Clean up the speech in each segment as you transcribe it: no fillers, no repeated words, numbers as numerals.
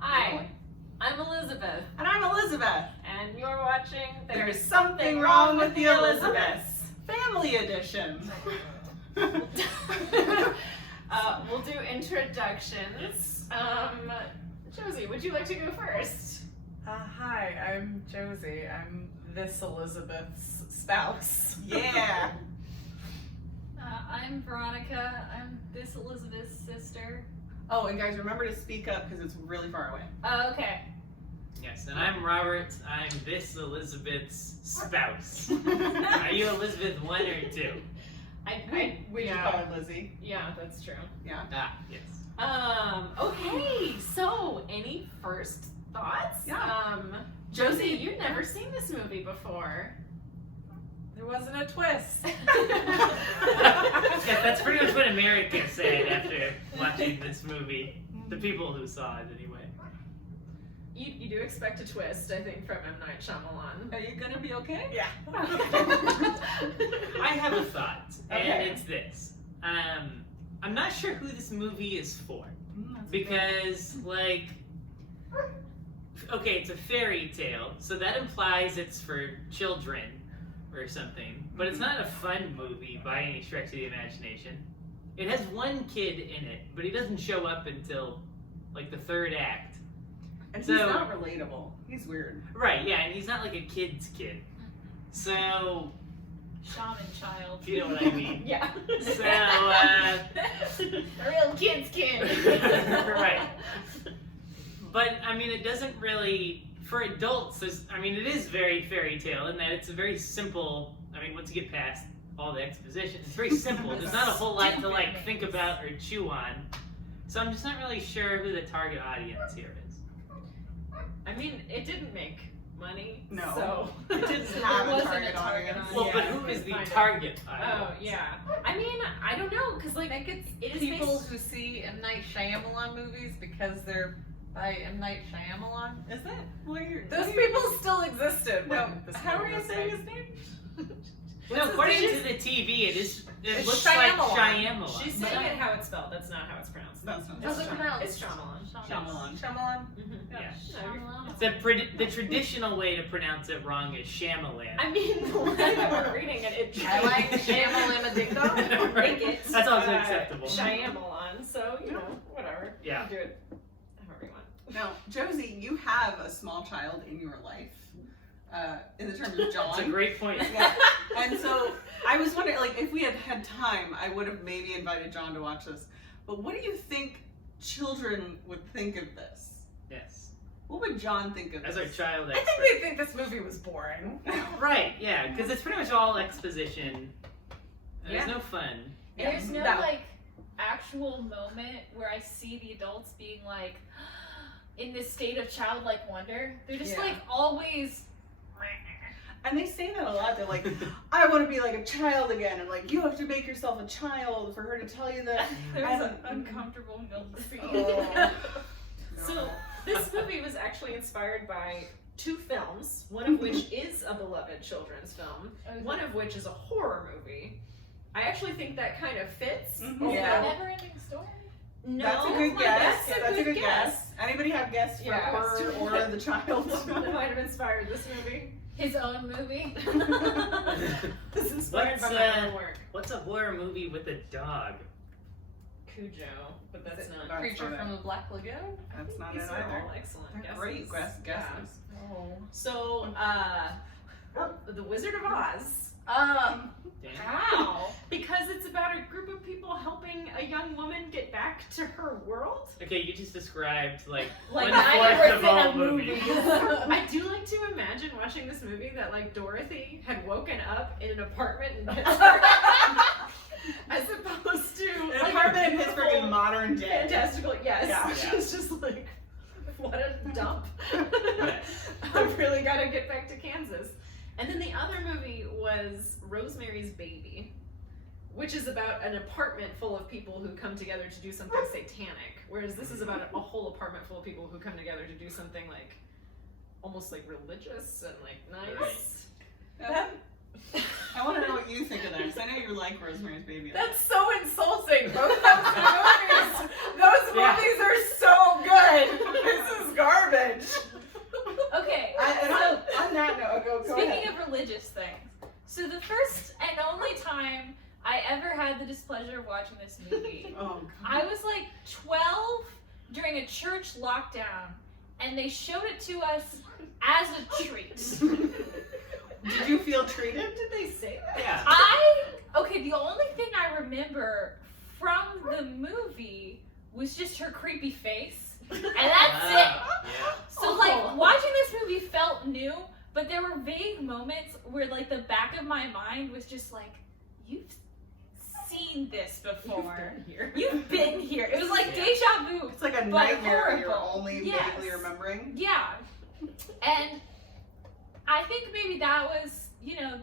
Hi, I'm Elizabeth, And I'm Elizabeth. and you're watching There's something wrong with the Elizabeths. Family edition. We'll do introductions. Josie, would you like to go first? Hi, I'm Josie. I'm this Elizabeth's spouse. Yeah. I'm Veronica. I'm this Elizabeth's sister. Oh, and guys, remember to speak up because it's really far away. Oh, okay. Yes, and I'm Robert. I'm this Elizabeth's spouse. Are you Elizabeth 1 or 2? We should call her Lizzie. Yeah, that's true. Yeah. Ah, yes. Okay, so any first thoughts? Yeah. Josie, you've never seen this movie before. There wasn't a twist. Yeah, that's pretty much what America said after watching this movie. The people who saw it, anyway. You do expect a twist, I think, from M. Night Shyamalan. Are you gonna be okay? Yeah. I have a thought, and Okay. it's this. I'm not sure who this movie is for. That's Because, like, okay, it's a fairy tale, so that implies it's for children or something. But it's not a fun movie by any stretch of the imagination. It has one kid in it, but he doesn't show up until, like, the third act. And So- he's not relatable. He's weird. Right, yeah, and he's not like a kid's kid. So, Shaman child. if you know what I mean. Yeah. So, A real kid's kid. Right. But, I mean, it doesn't really, for adults, it is very fairy tale in that it's a very simple, once you get past all the exposition, it's very simple. There's not a whole lot to, like, think about or chew on. So I'm just not really sure who the target audience here is. I mean, it didn't make money. No. So It didn't So have there a wasn't target a target audience. Well, Yeah, but who you is can the find it. target Oh, audience? yeah. I mean, I don't know, because, like, It is people based- who see M. Night Shyamalan movies because they're by M. Night Shyamalan. Is it? Well, Those people still existed when No. this How are movie you was saying made. his name? No, What's according his to the TV, it It's looks like Shyamalan. Shyamalan. She's saying it how it's spelled. That's not how it's pronounced. That's not How's it Shyamalan. pronounced? It's Shyamalan. Shyamalan. Shyamalan? Mm-hmm. Yeah. Shyamalan. The traditional way to pronounce it wrong is Shyamalan. I mean, the way that we're reading it, it I like Shamalama Make it. That's also acceptable. Shyamalan, so, you know, whatever. Yeah. Do it however you want. Now, Josie, you have a small child in your life. In the terms of John. That's a great point. Yeah. And so I was wondering, like, if we had had time, I would have maybe invited John to watch this. But what do you think children would think of this? Yes. What would John think of As this? our child I expert. think they think this movie was boring. Right, yeah, because it's pretty much all exposition. And Yeah. There's no fun. And there's no No. like actual moment where I see the adults being like in this state of childlike wonder. They're just Yeah. like always. And they say that a lot. They're like, I want to be like a child again. And like, you have to make yourself a child for her to tell you that. There's And- an uncomfortable milk scene. Oh. So, this movie was actually inspired by 2 films, one of which is a beloved children's film, one of which is a horror movie. I actually think that kind of fits. Mhm. although- Yeah. Never ending story. No, That's a good guess. That's a good guess. Anybody have guess for Yeah. her or the child? That might have inspired this movie. His own movie. This is inspired by my own work. What's a horror movie with a dog? Cujo, but that's Is it not. That's Creature not from it. the Black Lagoon? That's not These it are either. all excellent They're guesses. great guesses. Yeah. Oh. So, The Wizard of Oz. Um, Damn. How? Because it's about a group of people helping a young woman get back to her world. Okay, you just described like Like 1/4 of 90% all of movies. I do like to imagine watching this movie that like Dorothy had woken up in an apartment in Pittsburgh, as opposed to An like, apartment a in Pittsburgh in beautiful, modern day. fantastical. Yes, Yeah. she's just like, what a dump. Yes. I've really got to get back to Kansas. And then the other movie was Rosemary's Baby, which is about an apartment full of people who come together to do something satanic, whereas this is about a whole apartment full of people who come together to do something like almost like religious and like nice. That, I want to know what you think of that, because I know you like Rosemary's Baby. that's so insulting. Both those movies Yeah. are so good. This is watching this movie. Oh, God. I was like 12 during a church lockdown, and they showed it to us as a treat. Did you feel treated? Did they say that? Yeah. Okay, the only thing I remember from the movie was just her creepy face, and that's it. Yeah. So like watching this movie felt new, but there were vague moments where like the back of my mind was just like, you've seen this before. You've been here. It was like Yeah. deja vu. It's like a But nightmare you're horrible. only Yes. vaguely remembering. Yeah. And I think maybe that was,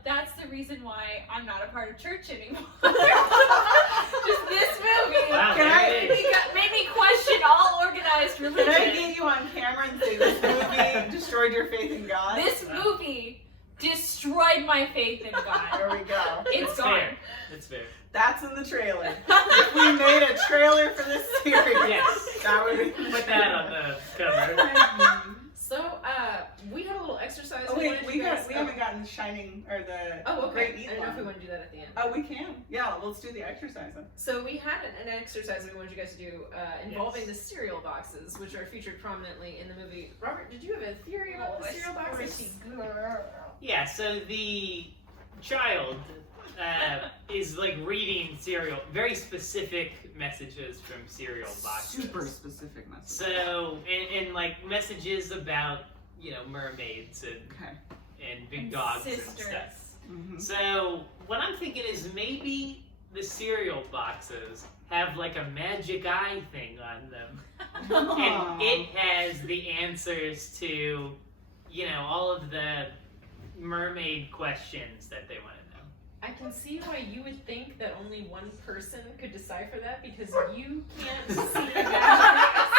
that's the reason why I'm not a part of church anymore. Just this movie Wow, Can I- there it is. made me question all organized Can I religion. get you on camera and say this movie destroyed your faith in God? This movie destroyed my faith in God. There we go. It's That's gone. fair. That's fair. That's in the trailer. If we made a trailer for this series, Yes. that would be. Put that on the cover. So, we had a little exercise. Oh wait, wanted we you guys- haven't gotten the Shining or the Oh, Great okay. Eat I don't know if we one. want to do that at the end. Oh, we can. Yeah, let's do the exercise then. So we had an exercise that we wanted you guys to do involving Yes. the cereal boxes, which are featured prominently in the movie. Robert, did you have a theory about the cereal boxes? Yeah, so the child is like reading very specific messages from cereal boxes. Super specific message. So, and like messages about, mermaids and big dogs and Sisters. stuff. Mm-hmm. So, what I'm thinking is maybe the boxes have like a magic eye thing on them. And it has the answers to, all of the mermaid questions that they want to know. I can see why you would think that only one person could decipher that because you can't see that.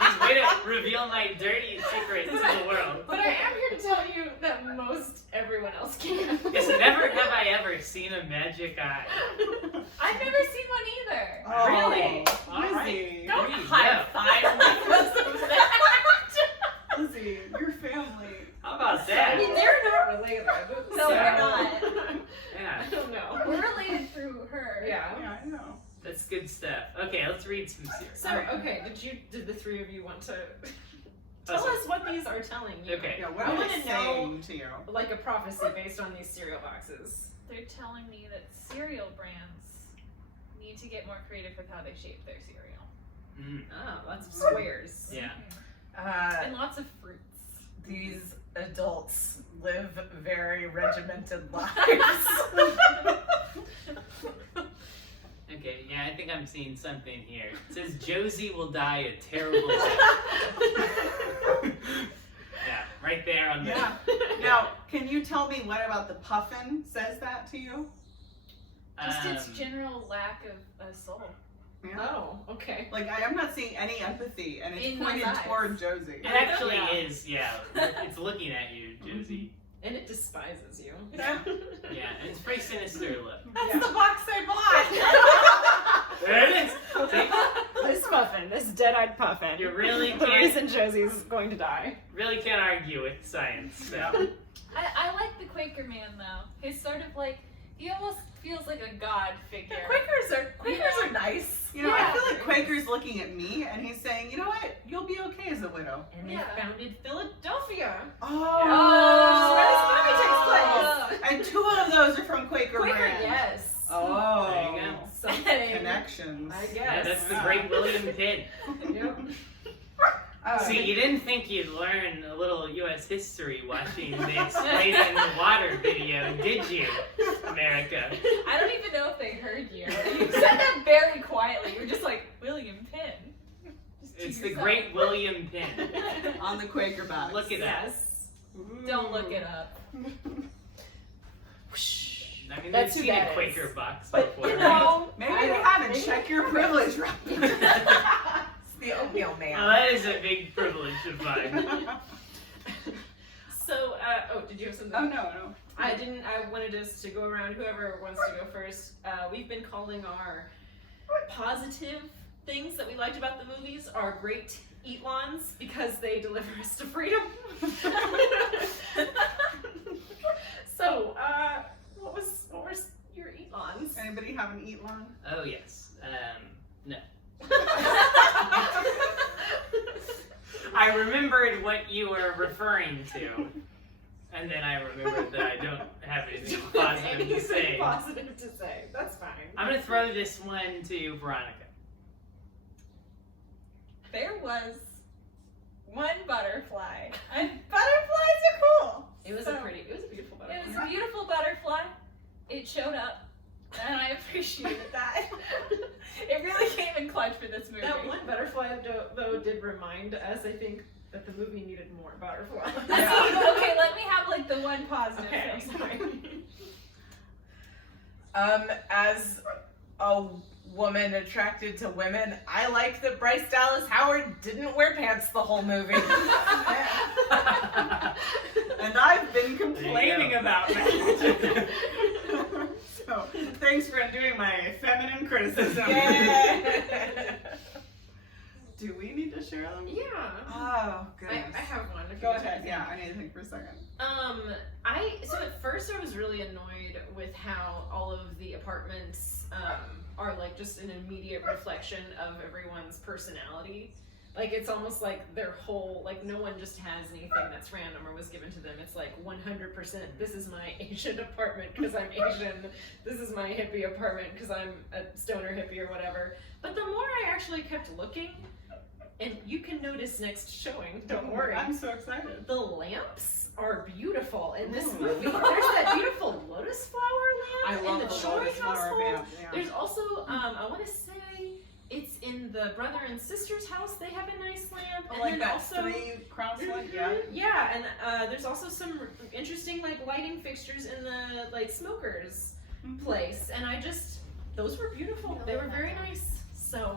He's way to reveal my dirty secrets to the world. But I am here to tell you that most everyone else can. Yes, never have I ever seen a magic eye. I've never seen one either. Oh, Really? All Lizzie. right. Don't There you high go. five because of that. Lizzie, your family. How about I that? mean, they're not related. No, we're not. Yeah, I don't know. We're related through her. Yeah. Yeah, I know. that's good stuff. Okay, let's read some series. So, okay, did the three of you want to tell Awesome. us what these are telling you? Okay. Yeah, what I are wanna they know- saying to you? Like a prophecy based on these cereal boxes. They're telling me that cereal brands need to get more creative with how they shape their cereal. Mm, Oh, lots of squares. yeah. And lots of fruits. These adults live very regimented lives. Okay, yeah, I think I'm seeing something here. It says Josie will die a terrible death. Yeah, right there on the. Yeah. Now, can you tell me what about the puffin says that to you? Just its Um, general lack of a soul. Oh, okay. Like, I'm not seeing any empathy, and it's In pointed my eyes. toward Josie. It actually Yeah. is, yeah. It's looking at you, Josie. And it despises you. Yeah. Yeah, and it's a pretty sinister look. That's Yeah. the box I bought. There it is. See? This puffin, this dead-eyed puffin. You really the can't- reason Josie's going to die. Really can't argue with science. So. I like the Quaker man though. He's sort of like, he almost feels like a god figure. Quakers are nice. You know, Yeah. I feel like Quaker's looking at me, and he's saying, you know what? You'll be okay as a widow. And Yeah. they founded Philadelphia. Oh. Where this movie takes place. And two of those are from Quaker Quaker, Brand. yes. Oh. There you go. Something. Connections. I guess. Yeah, that's the Yeah. great William Pitt. Yep. See, you didn't think you'd learn a little U.S. history watching the Explain It in the Water video, did you, America? I don't even know if they heard you. You said that very quietly. You were just like, William Penn. Just to It's the yourself. great William Penn. On the Quaker box. Look it up. Yes. Don't look it up. I mean, That's we've who seen a that Quaker is. box But, before. you right? know, Maybe I they don't- haven't. maybe- Check your privilege, Rob. It's the oatmeal man. Well, that is a big privilege of mine. So, oh, did you have something? Oh, no. I didn't. I wanted us to go around. Whoever wants to go first. We've been calling our positive things that we liked about the movies our great eat-lons because they deliver us to freedom. So, what was your eat-lons? Anybody have and eat long? Oh yes. No. I remembered what you were referring to, and then I remembered that I don't have anything positive to say. Positive to say. That's fine. I'm gonna throw this one to Veronica. There was one butterfly, and butterflies are cool. It was So, a beautiful butterfly. It was a beautiful butterfly. It showed up, and I appreciated that. It really came in clutch for this movie. That one butterfly, though, did remind us, I think, that the movie needed more butterflies. Okay, let me have like the one positive Okay, I'm thing. sorry. As a woman attracted to women, I like that Bryce Dallas Howard didn't wear pants the whole movie. And I've been complaining go. about that. So, thanks for undoing my feminine criticism. Yeah. Do we need to share them? Yeah. Oh, I goodness. have one. If Go you ahead. want. Yeah, I need to think for a second. So at first I was really annoyed with how all of the apartments are like just an immediate reflection of everyone's personality. Like it's almost like their whole, like no one just has anything that's random or was given to them. It's like 100%, this is my Asian apartment because I'm Asian. This is my hippie apartment because I'm a stoner hippie or whatever. But the more I actually kept looking, and you can notice next showing, don't worry. I'm so excited. The lamps are beautiful in this Ooh. movie. There's that beautiful lotus flower I lamp love in the the Choi lotus flower household. vamp. Yeah. There's also, I want to say, it's in the brother and sister's house. They have a nice lamp. Oh, And like then that also, 3 cross one? Mhm, Yeah. yeah, and there's also some interesting like lighting fixtures in the like smokers Mhm. place, and those were beautiful. They were very nice. So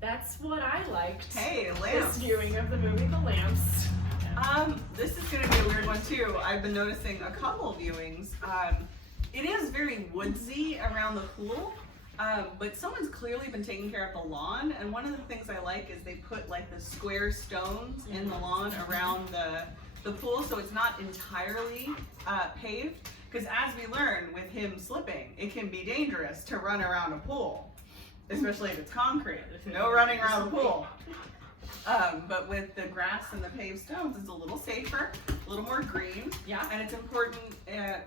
that's what I liked. Hey, This lamps. viewing of the movie, The Lamps. This is going to be a weird one too. I've been noticing a couple viewings. It is very woodsy around the pool, but someone's clearly been taking care of the lawn. And one of the things I like is they put like the square stones in the lawn around the pool, so it's not entirely paved. Because as we learn with him slipping, it can be dangerous to run around a pool, especially if it's concrete. No running around the pool. But with the grass and the paved stones, it's a little safer, a little more green, Yeah. and it's important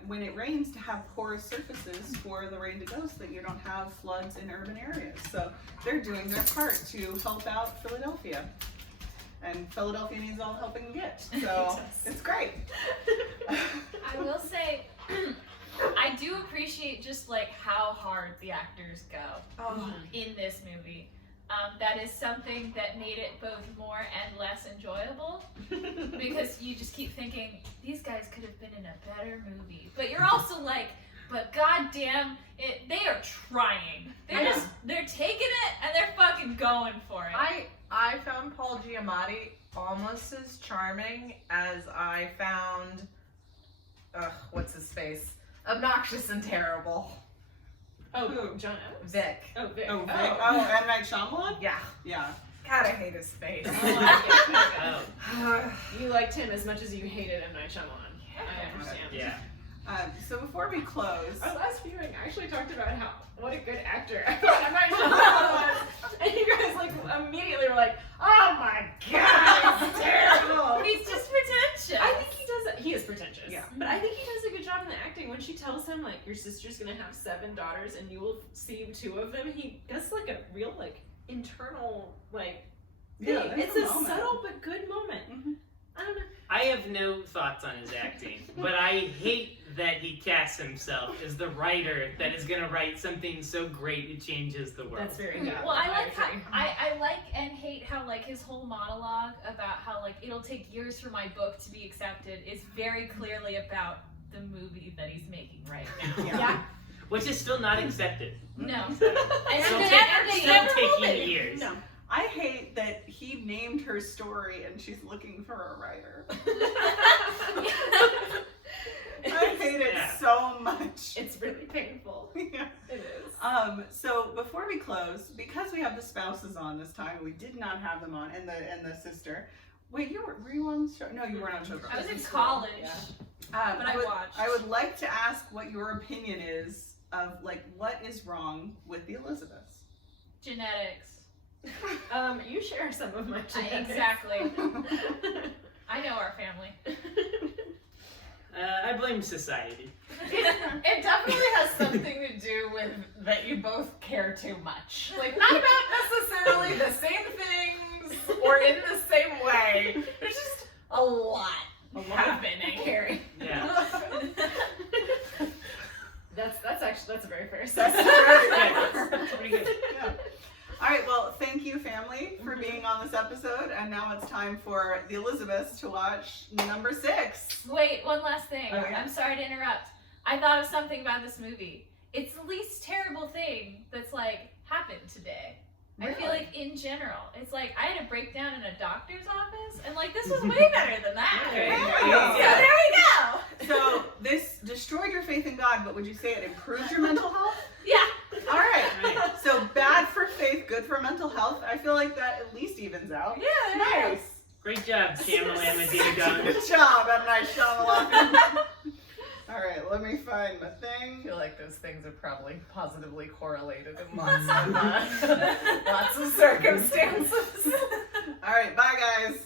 when it rains to have porous surfaces for the rain to go so that you don't have floods in urban areas. So they're doing their part to help out Philadelphia. And Philadelphia needs all the help it can get. So it's great. I will say, I do appreciate just like how hard the actors go in this movie. That is something that made it both more and less enjoyable because you just keep thinking these guys could have been in a better movie, but you're also like, but goddamn it, they are trying. They're taking it and they're fucking going for it. I found Paul Giamatti almost as charming as I found, what's his face? Obnoxious and terrible. Oh, Who? John Adams? Vic. Oh, Vic. Oh, Vic. Oh, M. Night Shyamalan? Yeah. Yeah. God, I hate his face. Oh, You liked him as much as you hated M. Night Shyamalan. I understand. yeah. So before we close, Our last viewing, I actually talked about what a good actor I thought M. Night Shyamalan was, and you guys like immediately were like, "Oh my god, he's terrible." He's just pretentious. I think he does. He is pretentious. Yeah. But I think he does a good job in the acting. When she tells him like, "Your sister's gonna have 7 daughters, and you will see 2 of them," he does like a real like internal like. yeah, thing. there's It's a moment. subtle but good moment. Mhm. I don't know. I have no thoughts on his acting, but I hate that he casts himself as the writer that is going to write something so great it changes the world. That's very good. Well, I like how agree. I like and hate how like his whole monologue about how like it'll take years for my book to be accepted is very clearly about the movie that he's making right now. Yeah. Which is still not accepted. No, and Still, they still never will taking be. years. No. I hate that he named her story and she's looking for a writer. I hate it Yeah. so much. It's really painful. Yeah. It is. So before we close, because we have the spouses on this time, we did not have them on, and the sister. Wait, were you on the show? No, you weren't on Showgirls. I was in college, Yeah. but I would, watched. I would like to ask what your opinion is of like what is wrong with the Elizabeths. Genetics. You share some of my genetics. Exactly. I know our family. I blame society. It definitely has something to do with that you both care too much. Like, not about necessarily the same things or in the same way. There's just a lot happening. Carrie. Yeah. That's a very fair That's assessment. very Pretty good. Yeah. All right, well, thank you, family, for being on this episode. And now it's time for the Elizabeths to watch number 6. Wait, one last thing. Oh, yeah. I'm sorry to interrupt. I thought of something about this movie. It's the least terrible thing that's like happened today. I feel like in general, it's like I had a breakdown in a doctor's office, and like this was way better than that. Okay. Yeah. So there we go. So this destroyed your faith in God, but would you say it improved your mental health? Yeah. All right. Right. So bad for faith, good for mental health. I feel like that at least evens out. Yeah. there you go. Nice. Great job, Shyamalan Medina Gunn. Good job, M. Night Shyamalan. All right, let me find my I thing. feel like those things are probably positively correlated in lots of circumstances. All right, bye, guys.